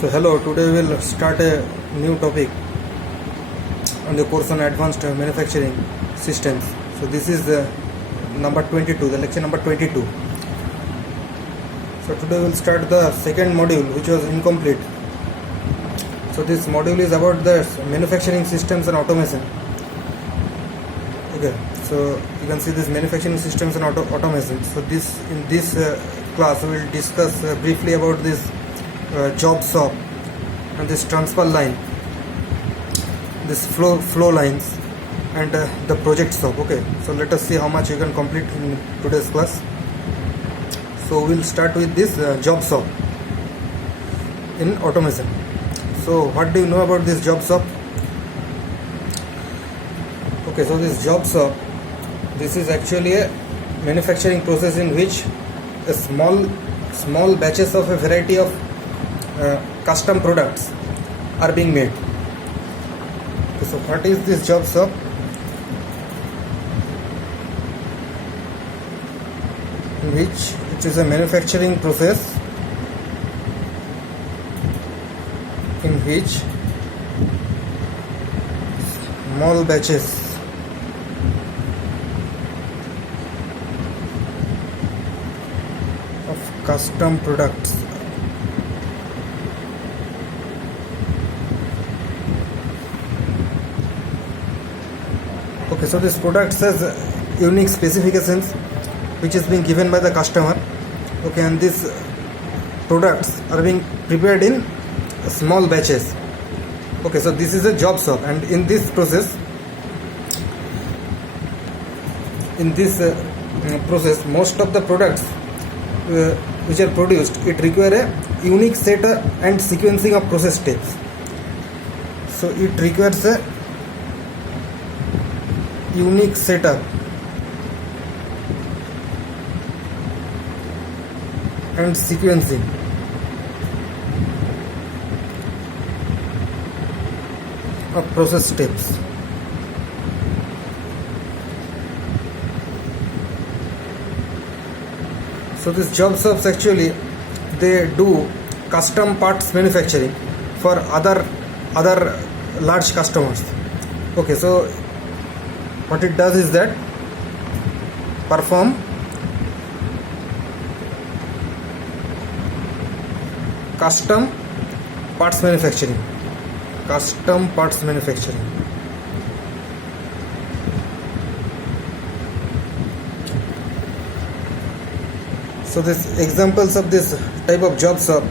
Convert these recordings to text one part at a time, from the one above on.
So hello, today we will start a new topic on the course on advanced manufacturing systems. So this is the number 22, the lecture number 22. So today we will start the second module, which was incomplete. So this module is about the manufacturing systems and automation. Okay, so you can see this manufacturing systems and automation. So in this class we will discuss briefly about this job shop and this transfer line, this flow lines, and the project shop. Okay, so let us see how much you can complete in today's class. So we'll start with this job shop in automation. So what do you know about this job shop? Okay, so this job shop, this is actually a manufacturing process in which a small batches of a variety of custom products are being made. Okay, so what is this job shop? Which is a manufacturing process in which small batches of custom products so this product has unique specifications which is being given by the customer. Okay, and these products are being prepared in small batches. Okay, so this is a job shop, and in this process, most of the products which are produced, it require a unique set and sequencing of process steps. So it requires a unique setup and sequencing of process steps. So these job shops actually they do custom parts manufacturing for other large customers. Okay, so what it does is that perform custom parts manufacturing. So these examples of this type of job shop,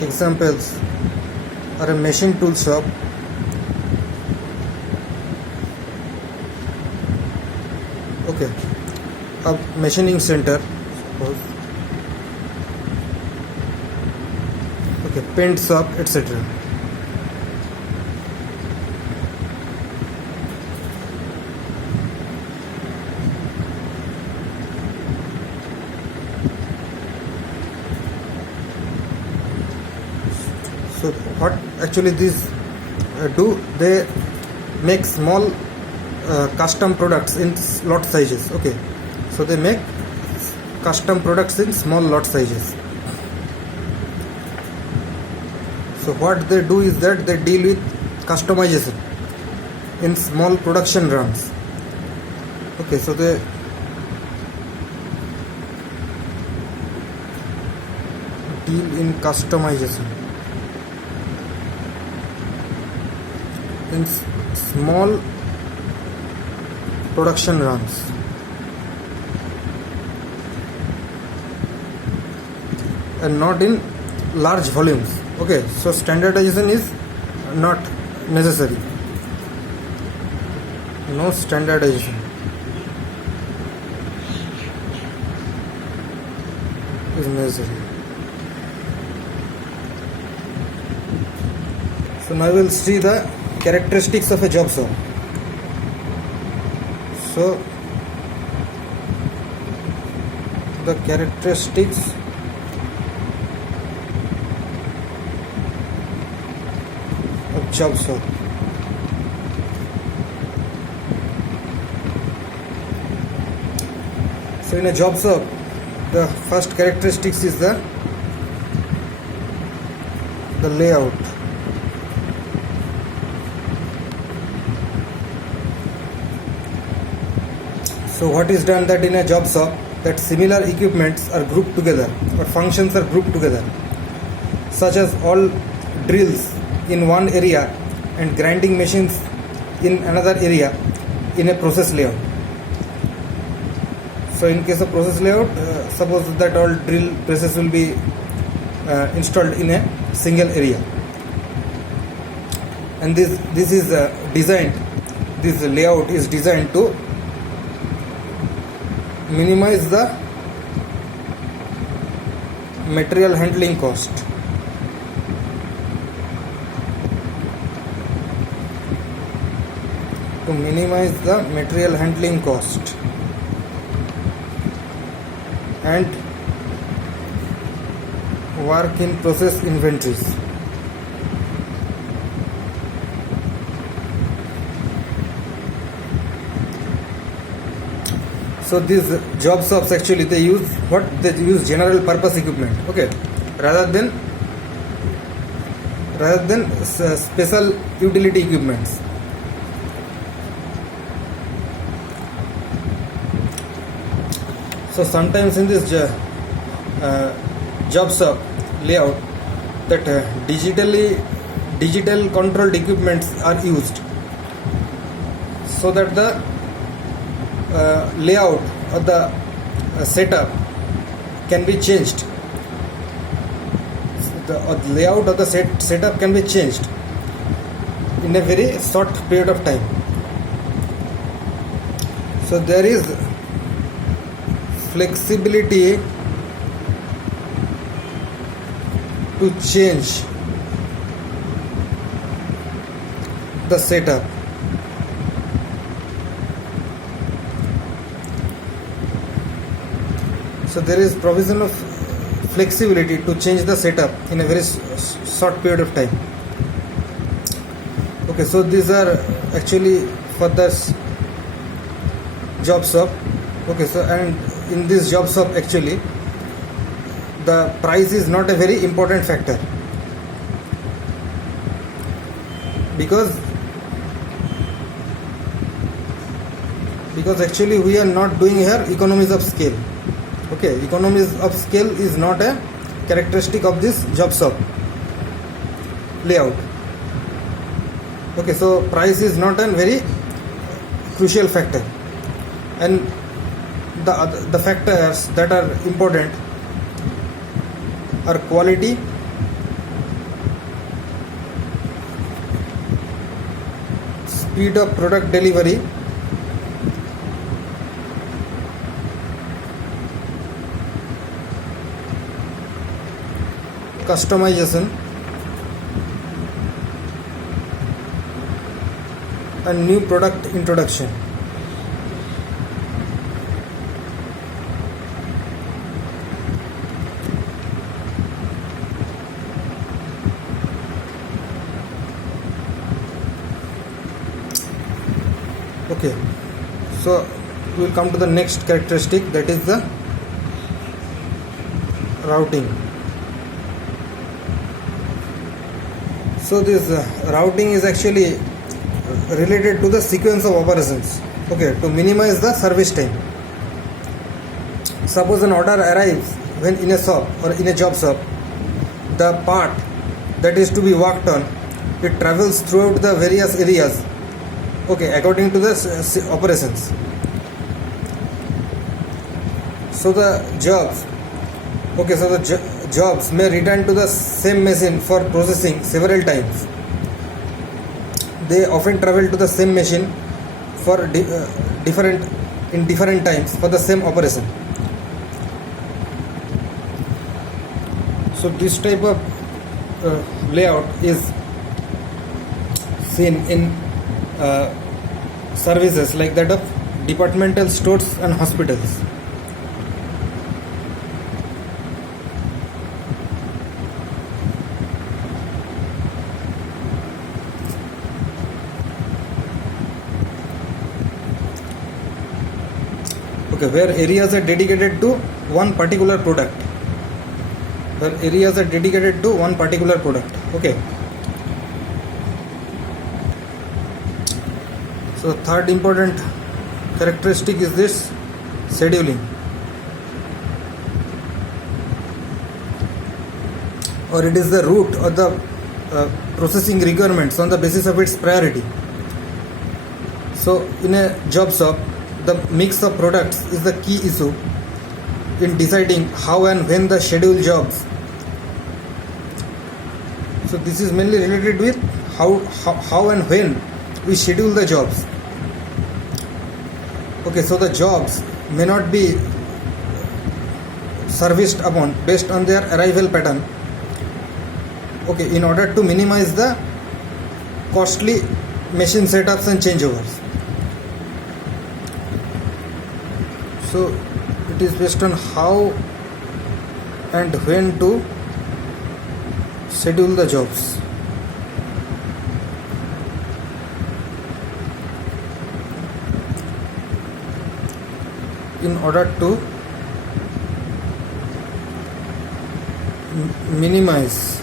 examples are a machine tool shop, okay, a machining center, suppose, okay, paint shop, etc. So what actually these do, they make small custom products in lot sizes. Okay, so they make custom products in small lot sizes. So what they do is that they deal with customization in small production runs. Okay, so they deal in customization in small production runs. And not in large volumes. Okay, so standardization is not necessary. No standardization is necessary. So now we will see the characteristics of a job shop. So the characteristics of job shop. So in a job shop, the first characteristics is the the layout. So what is done that in a job shop, that similar equipments are grouped together or functions are grouped together, such as all drills in one area and grinding machines in another area in a process layout. So in case of process layout, suppose that all drill presses will be installed in a single area, and this is designed, this layout is designed to minimize the material handling cost. To minimize the material handling cost and work in process inventories. So these job shops actually they use general purpose equipment, okay, rather than special utility equipments. So sometimes in this job shop layout, that digital controlled equipments are used, so that the layout or the setup can be changed. The layout of the setup can be changed in a very short period of time. So there is flexibility to change the setup. So there is provision of flexibility to change the setup in a very short period of time. Okay, so these are actually for this job shop. Okay, so and in this job shop actually the price is not a very important factor, because actually we are not doing here economies of scale. Okay, economies of scale is not a characteristic of this job shop layout. Okay, so price is not a very crucial factor, and the factors that are important are quality, speed of product delivery, customization, and new product introduction. Okay, so we will come to the next characteristic, that is the routing. So this routing is actually related to the sequence of operations, okay, to minimize the service time. Suppose an order arrives when in a shop or in a job shop, the part that is to be worked on, it travels throughout the various areas, okay, according to the operations. So the jobs, okay, so the jobs may return to the same machine for processing several times. They often travel to the same machine for different times for the same operation. So this type of layout is seen in services like that of departmental stores and hospitals. Okay, where areas are dedicated to one particular product. where areas are dedicated to one particular product. Okay. So third important characteristic is this scheduling, or it is the route or the processing requirements on the basis of its priority. So in a job shop, the mix of products is the key issue in deciding how and when the schedule jobs. So this is mainly related with how and when we schedule the jobs. Okay, so the jobs may not be serviced upon based on their arrival pattern. Okay, in order to minimize the costly machine setups and changeovers. So it is based on how and when to schedule the jobs. In order to minimize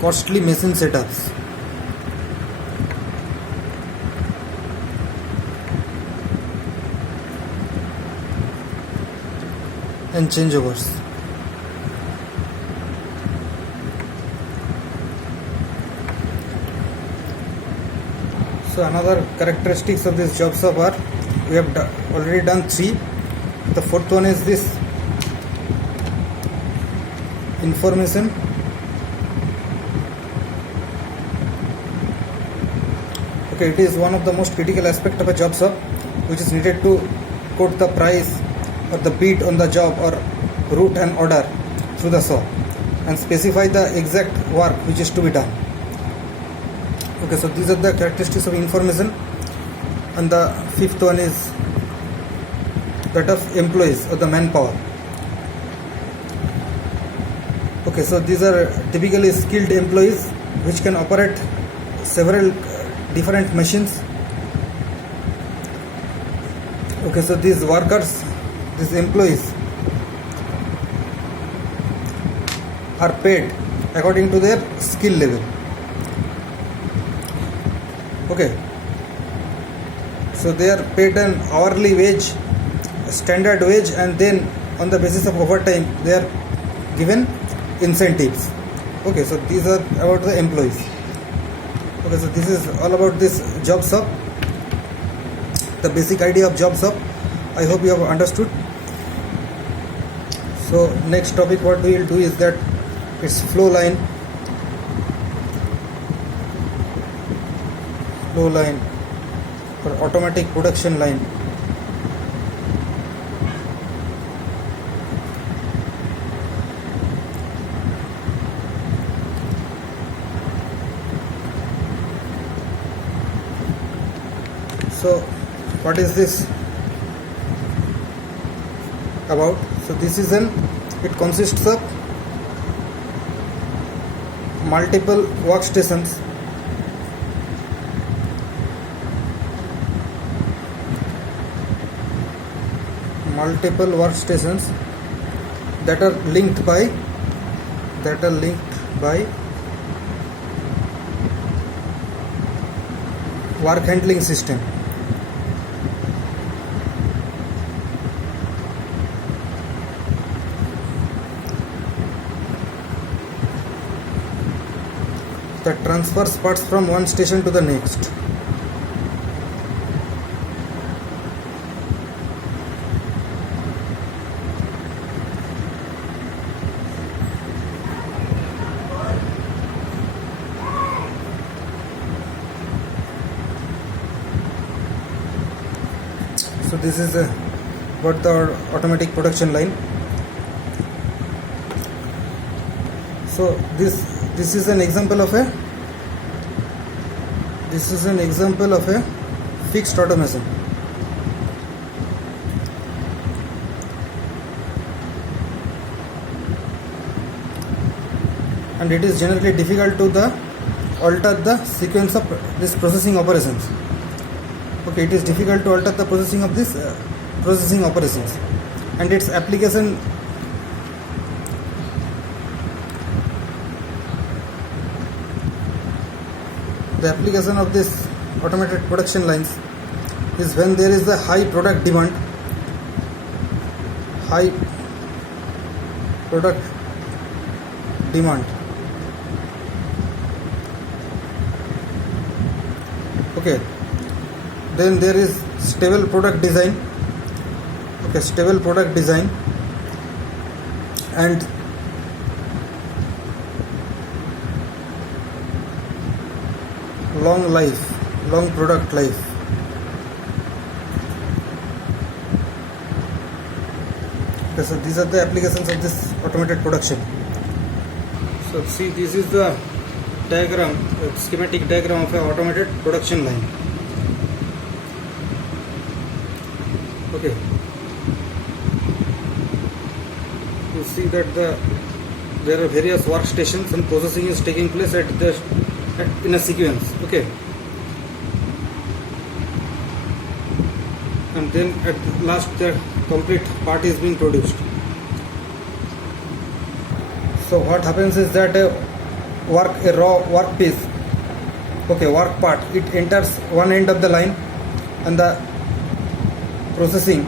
costly machine setups. And changeovers. So another characteristics of this job shop are, we have already done 3. The fourth one is this information. Okay, it is one of the most critical aspect of a job shop, which is needed to quote the price or the bid on the job or route an order through the shop and specify the exact work which is to be done. Okay, so these are the characteristics of information. And the fifth one is that of employees or the manpower. Okay, so these are typically skilled employees which can operate several different machines. Okay, so these workers, these employees are paid according to their skill level. Okay, so they are paid an hourly wage, standard wage, and then on the basis of overtime they are given incentives. Okay, so these are about the employees. Okay, so this is all about this job shop, the basic idea of job shop. I hope you have understood. So next topic what we will do is that it's flow line or automatic production line. So what is this about? So this is it consists of multiple workstations that are linked by work handling system. That transfers parts from one station to the next. So this is what the automatic production line. So this is an example of a fixed automation. And it is generally difficult to alter the sequence of this processing operations. Okay, it is difficult to alter the processing of this processing operations. and its application the application of this automated production lines is when there is a high product demand, high product demand. Okay, then there is stable product design. Okay, stable product design and long life, long product life. Okay, so these are the applications of this automated production. So see, this is the diagram, schematic diagram of an automated production line. Okay, you see that there are various workstations and processing is taking place in a sequence. Okay, and then at last the complete part is being produced. So what happens is that a raw work piece, okay, work part, it enters one end of the line and the processing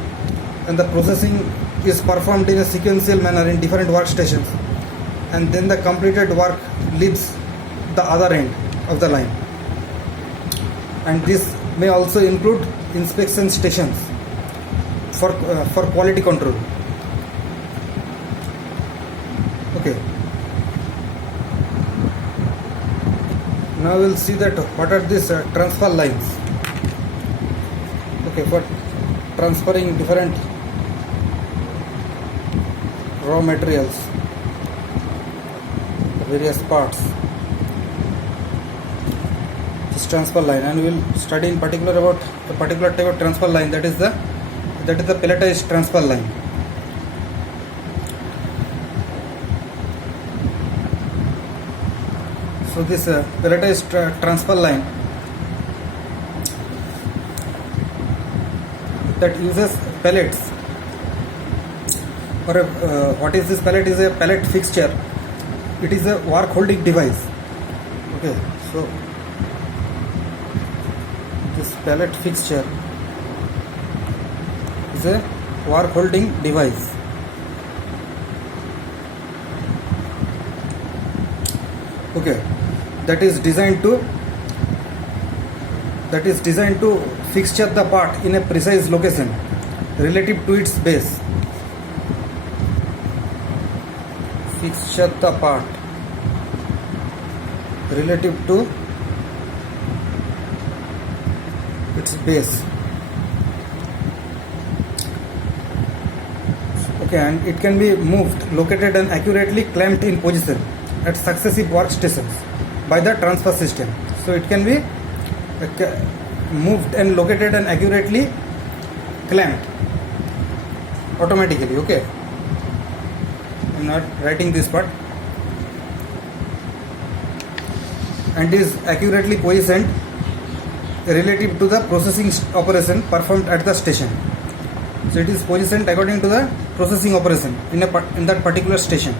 is performed in a sequential manner in different workstations, and then the completed work leaves the other end of the line. And this may also include inspection stations for quality control. Okay, now we'll see that what are these transfer lines. Okay, for transferring different raw materials, various parts, this transfer line, and we will study in particular about a particular type of transfer line, that is the pelletized transfer line. So this pelletized transfer line that uses pellets, or what is this pellet? Is a pellet fixture. It is a work holding device. Okay, so this pellet fixture is a work holding device. Okay, that is designed to fixture the part in a precise location relative to its base. Fixture the part relative to its base. Okay, and it can be moved, located and accurately clamped in position at successive workstations by the transfer system. So it can be moved and located and accurately clamped automatically. Okay, I'm not writing this part. And is accurately positioned relative to the processing operation performed at the station. So it is positioned according to the processing operation in that particular station.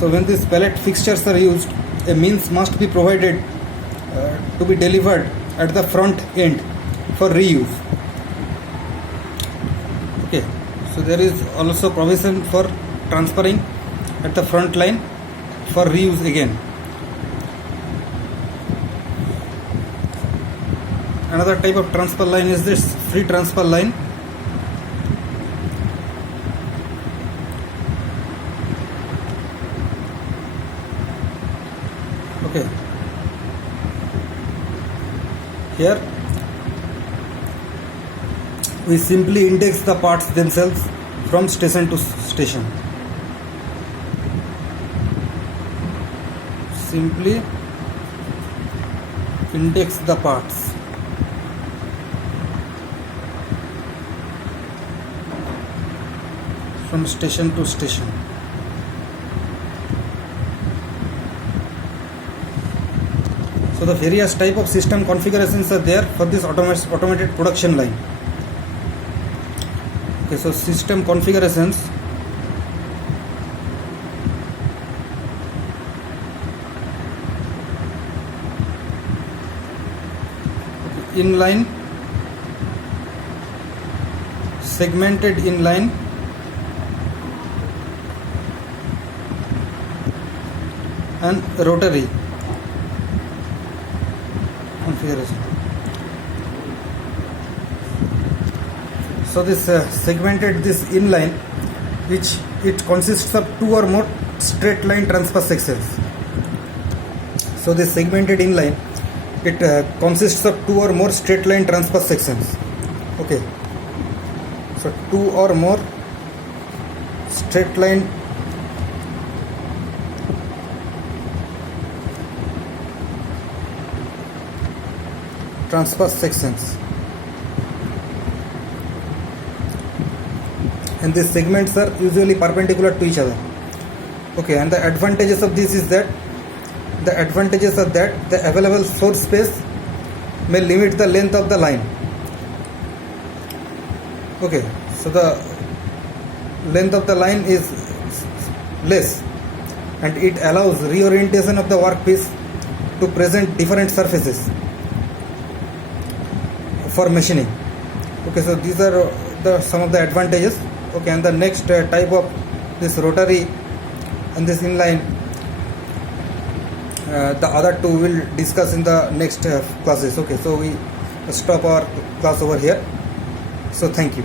So when these pellet fixtures are used, a means must be provided to be delivered at the front end for reuse. Okay, so there is also provision for transferring at the front line for reuse again. Another type of transfer line is this free transfer line. Okay, here we simply index the parts themselves from station to station. Simply index the parts. From station to station. So the various type of system configurations are there for this automated production line. Okay, so system configurations. Okay, inline, segmented inline, and rotary configuration. So this segmented, this inline, which it consists of two or more straight line transverse sections. So this segmented inline, it consists of two or more straight line transverse sections. Okay, so two or more straight line transverse sections, and these segments are usually perpendicular to each other. Okay, and the advantages of this is that the available source space may limit the length of the line. Okay, so the length of the line is less, and it allows reorientation of the workpiece to present different surfaces for machining. Okay, so these are some of the advantages. Okay, and the next type of this rotary and this inline, the other two will discuss in the next classes. Okay, so we stop our class over here. So thank you.